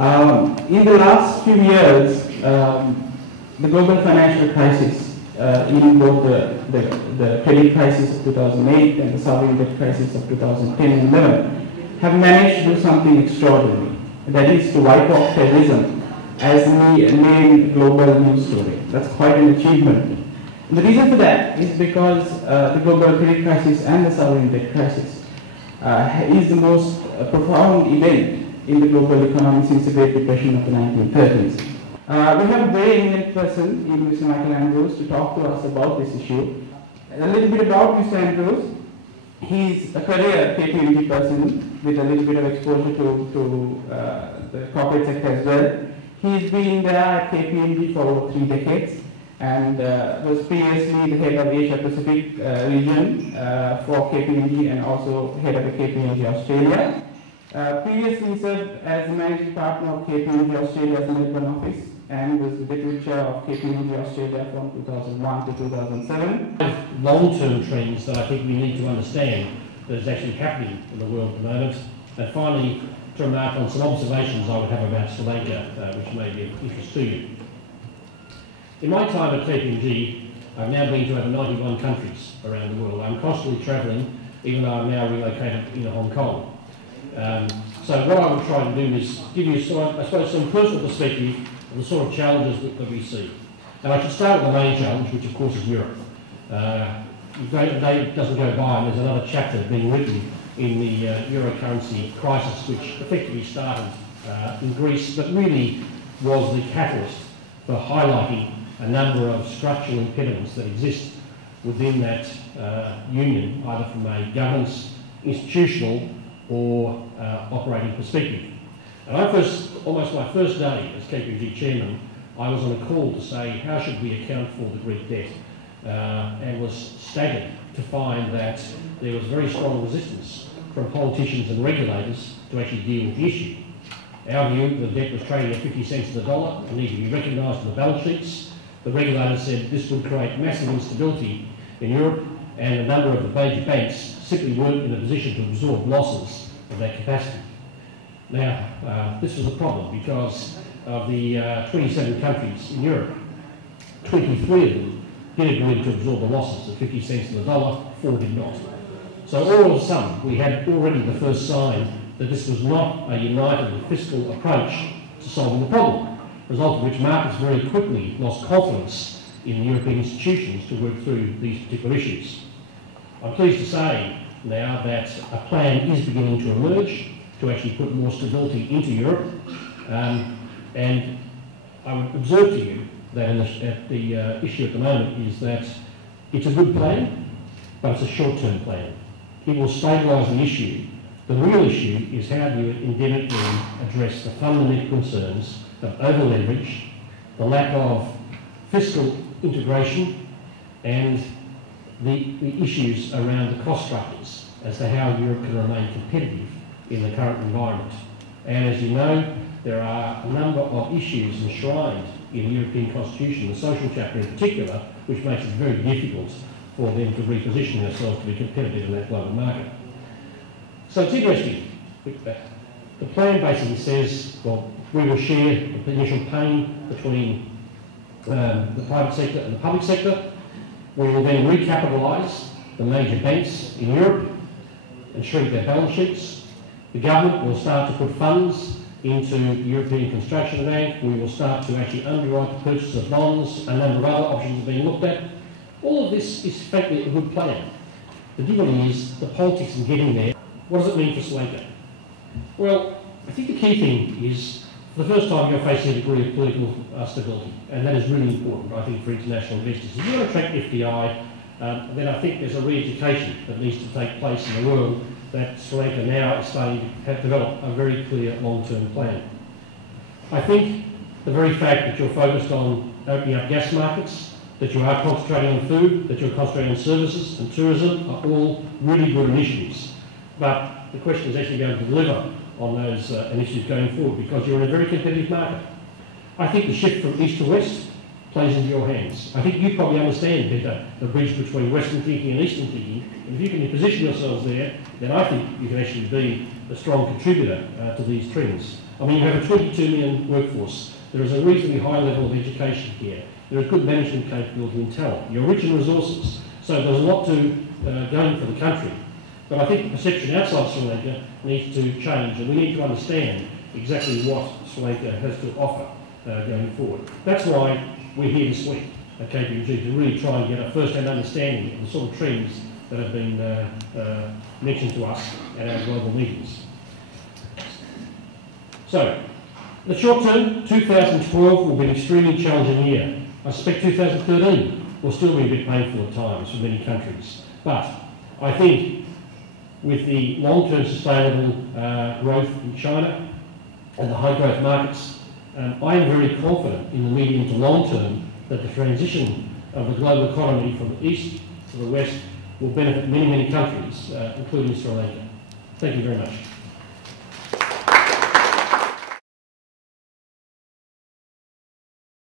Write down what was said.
In the last few years, the global financial crisis, in both the credit crisis of 2008 and the sovereign debt crisis of 2010 and 11, have managed to do something extraordinary. That is to wipe off terrorism as the main global news story. That's quite an achievement. And the reason for that is because the global credit crisis and the sovereign debt crisis is the most profound event in the global economy since the Great Depression of the 1930s. We have a very eminent person in Mr. Michael Andrews to talk to us about this issue. A little bit about Mr. Andrews. He's a career KPMG person with a little bit of exposure to the corporate sector as well. He's been there at KPMG for over 3 decades and was previously the head of Asia Pacific region for KPMG and also head of the KPMG Australia. Previously served as the managing partner of KPMG Australia's Melbourne office and was the deputy chair of KPMG Australia from 2001 to 2007. Long-term trends that I think we need to understand that is actually happening in the world at the moment. And finally, to remark on some observations I would have about Sri Lanka, which may be of interest to you. In my time at KPMG, I've now been to over 91 countries around the world. I'm constantly travelling, even though I'm now relocated in Hong Kong. So what I would try and do is give you, I suppose, some personal perspective of the sort of challenges that we see. And I should start with the main challenge, which of course is Europe. A day doesn't go by and there's another chapter being written in the euro currency crisis, which effectively started in Greece, but really was the catalyst for highlighting a number of structural impediments that exist within that union, either from a governance, institutional, or operating perspective. And almost my first day as KPMG chairman, I was on a call to say how should we account for the Greek debt, and was staggered to find that there was very strong resistance from politicians and regulators to actually deal with the issue. Our view, the debt was trading at 50 cents to the dollar and needed to be recognised in the balance sheets. The regulators said this would create massive instability in Europe, and a number of the major banks simply weren't in a position to absorb losses of that capacity. Now, this was a problem because of the 27 countries in Europe, 23 of them did agree to absorb the losses at 50 cents to the dollar, 4 did not. So all of a sudden, we had already the first sign that this was not a united fiscal approach to solving the problem, result of which markets very quickly lost confidence in European institutions to work through these particular issues. I'm pleased to say now that a plan is beginning to emerge to actually put more stability into Europe, and I would observe to you that the issue at the moment is that it's a good plan, but it's a short-term plan. It will stabilise the issue. The real issue is how do you endemically address the fundamental concerns of over-leverage, the lack of fiscal integration, and the issues around the cost structures as to how Europe can remain competitive in the current environment. And as you know, there are a number of issues enshrined in the European Constitution, the social chapter in particular, which makes it very difficult for them to reposition themselves to be competitive in that global market. So it's interesting. The plan basically says, well, we will share the initial pain between the private sector and the public sector. We will then recapitalise the major banks in Europe and shrink their balance sheets. The government will start to put funds into the European Construction Bank. We will start to actually underwrite the purchase of bonds. A number of other options are being looked at. All of this is frankly a good plan. The difficulty is the politics in getting there. What does it mean for Sri Lanka? Well, I think the key thing is, for the first time, you're facing a degree of political stability, and that is really important, I think, for international investors. If you want to attract FDI, then I think there's a re-education that needs to take place in the world that Sri Lanka now is starting to develop a very clear long-term plan. I think the very fact that you're focused on opening up gas markets, that you are concentrating on food, that you're concentrating on services and tourism are all really good initiatives. But the question is actually going to deliver on those initiatives going forward, because you're in a very competitive market. I think the shift from east to west plays into your hands. I think you probably understand better the bridge between Western thinking and Eastern thinking, and if you can position yourselves there, then I think you can actually be a strong contributor to these trends. I mean, you have a 22 million workforce. There is a reasonably high level of education here. There is good management capability and talent. You're rich in resources. So there's a lot to going for the country. But I think the perception outside Sri Lanka needs to change, and we need to understand exactly what Sri Lanka has to offer going forward. That's why we're here this week at KPMG, to really try and get a first-hand understanding of the sort of trends that have been mentioned to us at our global meetings. So, the short term, 2012 will be an extremely challenging year. I suspect 2013 will still be a bit painful at times for many countries. But I think with the long-term sustainable growth in China and the high-growth markets, I am very confident in the medium to long term that the transition of the global economy from the east to the west will benefit many, many countries, including Sri Lanka. Thank you very much.